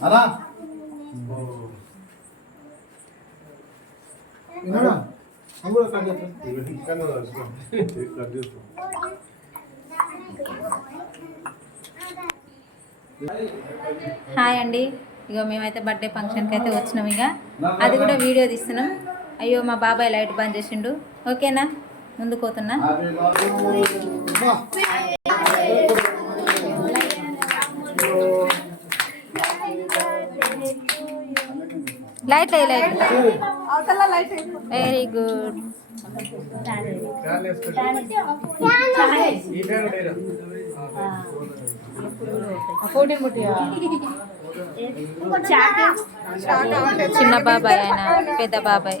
అలా వినోడా cut. Hi అండి ఇక మేమైతే బర్త్డే ఫంక్షన్కి అయితే వచ్చినాం ఇక అది కూడా వీడియో తీస్తున్నాం అయ్యో మా బాబాయ్ లైట్ బంద్ చేసిండు. ఓకేనా? ముందుకు పోతున్నా. Light light. వెరీ గుడ్ చిన్న బాబాయ్ ఆయన పెద్ద బాబాయ్.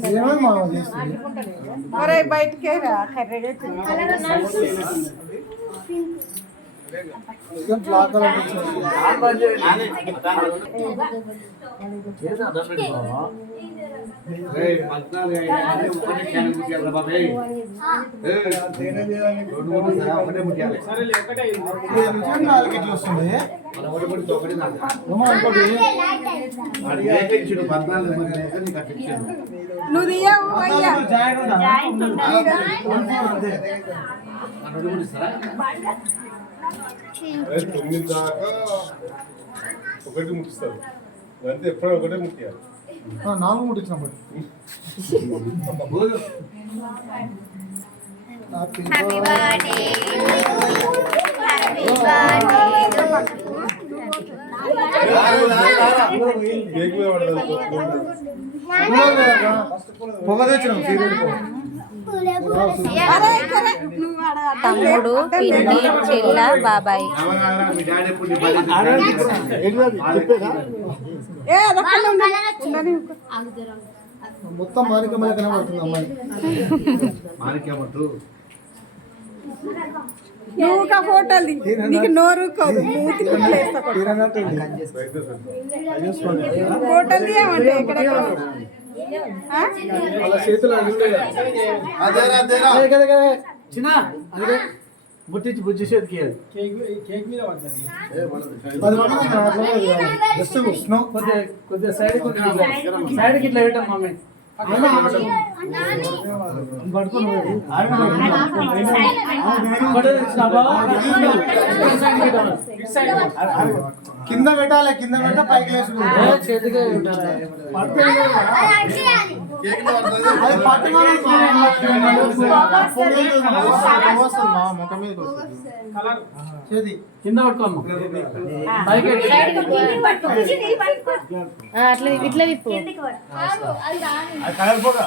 ఏమైంది మామ బ్లాక్ కలర్ వచ్చింది ఇది నిజంగా నాలుగు వస్తుంది? నువ్వు తీయవు అయ్యా. తొమ్మిది దాకా ఒకటి ముట్టిస్తారు. అంతే ఎప్పుడో ఒకటే ముట్టియాలి. నాలుగు హ్యాపీ పొగ తెచ్చినాం సీరియల్ నువ్వు ఆడ తమ్ముడు పిన్ని చెల్ల బాబాయ్ ఏ అదొక్కడే ఉండని మొత్తం మళ్ళీ కనబడుతుంది అమ్మాయి. నువ్వు ఒక ఫోటోలు. నీకు నోరు కోదు మూతి. ఫోటోలు తీయమంటే ఇక్కడ చేతులు అదే చిన్న అదే బుట్టించి బుజ్జి చేతికి. జస్ట్ స్నో కొద్దిగా కొద్దిగా సైడ్ సైడ్కి ఇట్లా పెట్టాం మమ్మీ పడుకుని కింద పెట్టాలి కింద పెట్ట పైకి చేతి కింద పట్టుకోమ్మ పైకి అట్లా ఇట్లా తిప్పు. కలర్ పోగా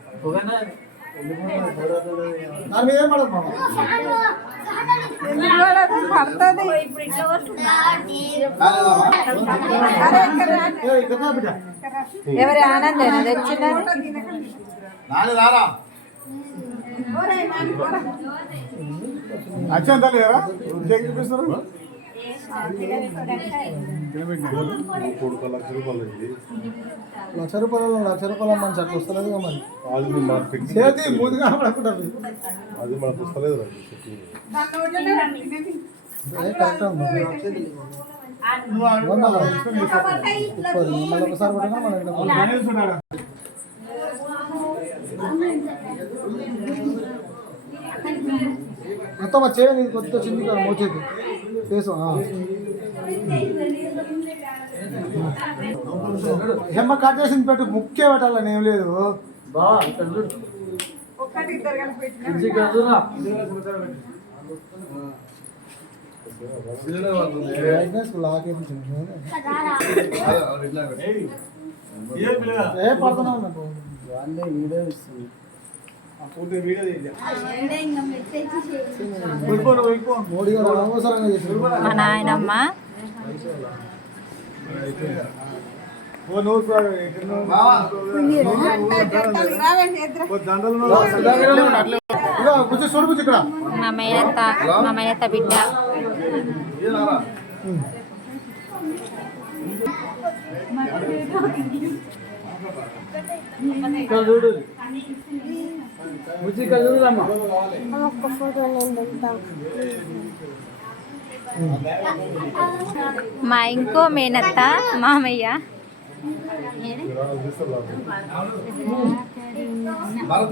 దాని మీద ఏం పడదు? పడుతుంది ఎవరి ఆనందేనా రారా? అచ్చంత లేరా చూపిస్తారు కొడుకు లక్ష రూపాయలు అయింది లక్ష రూపాయలు లక్ష రూపాయలు మంచి అట్లా వస్తలేదు కదా మరి. అది ఫిక్స్ చేతి ముందుగా అది మనకు వస్తలేదు మొత్తం చేయండి కొత్త చిన్ని మోచేది ఫేసు హెమ్మ కట్ చేసింది పెట్టు ముఖ్య పెట్టాలని ఏం లేదు. ఏ పడుతున్నావు? అనవసరంగా చేశారు మా నాయనమ్మ. చూడు మా మేనత్త మా మేనత్త బిడ్డ. ఏనారా ఇక్కడ చూడు బుజ్జి ఇక్కడ చూడమ్మా మా ఇంకో మేనత్త మామయ్య భారత్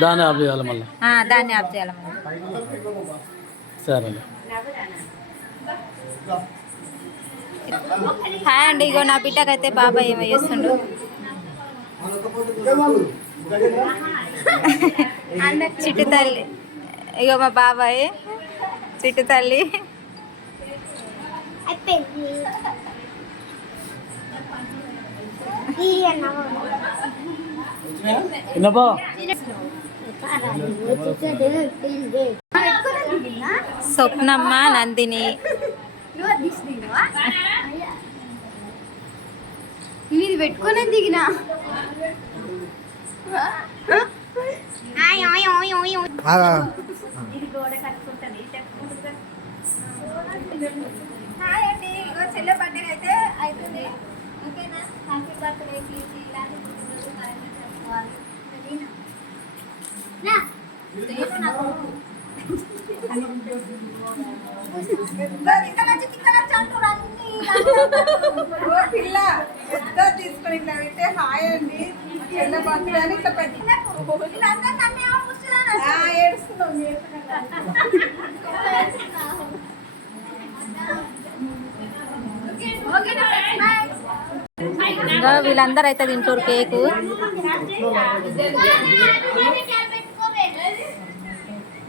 దాన్ని ఆఫ్ చేయాలి మళ్ళీ. ఆ, దాన్ని ఆఫ్ చేయాలి. సరే హాయ్ అండి ఇగో నా బిడ్డకైతే బాబాయ్ ఏమో చేస్తుండు. చిట్టు తల్లి. ఇగో మా బాబాయ్ చిట్టు తల్లి. విన్నపా స్వప్నమ్మ నందిని. ఇది పెట్టుకునే దిగినా. చెల్లె బర్త్డే అయితే అవుతుంది ఓకేనా హ్యాపీ బర్త్డే ఇలాంటి పిల్ల పెద్ద ఇట్లా పెడితే హాయ్ అండి చిన్న పంతులు అని ఇట్లా పెట్టి వీళ్ళందరూ అయితే తింటారు కేకు.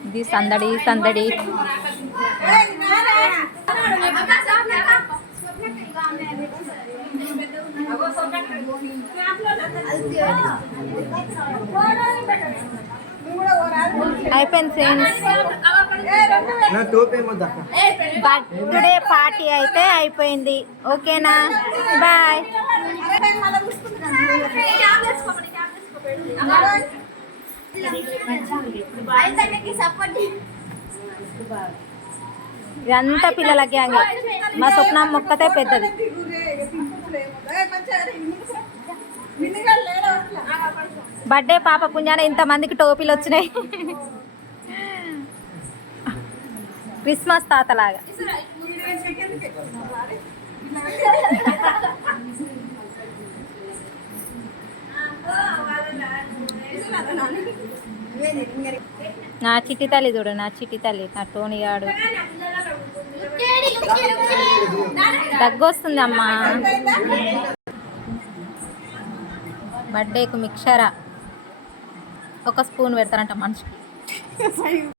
ఇది సందడి సందడి. అయిపోయింది ఫ్రెండ్స్. బర్త్డే పార్టీ అయితే అయిపోయింది. ఓకేనా? బాయ్. ఇదంతా పిల్లల గ్యాంగ్ మా స్వప్న మొక్కతే పెద్దది. బర్త్డే పాప పుణ్యాన ఇంతమందికి టోపీలు వచ్చినాయి. క్రిస్మస్ తాతలాగా. నా చిట్టి తల్లి చూడు నా చిట్టి తల్లి నా టోనీ గాడు. దగ్గొస్తుంది అమ్మా. బర్త్డేకు మిక్చరా? ఒక స్పూన్ పెడతారంట మనిషికి.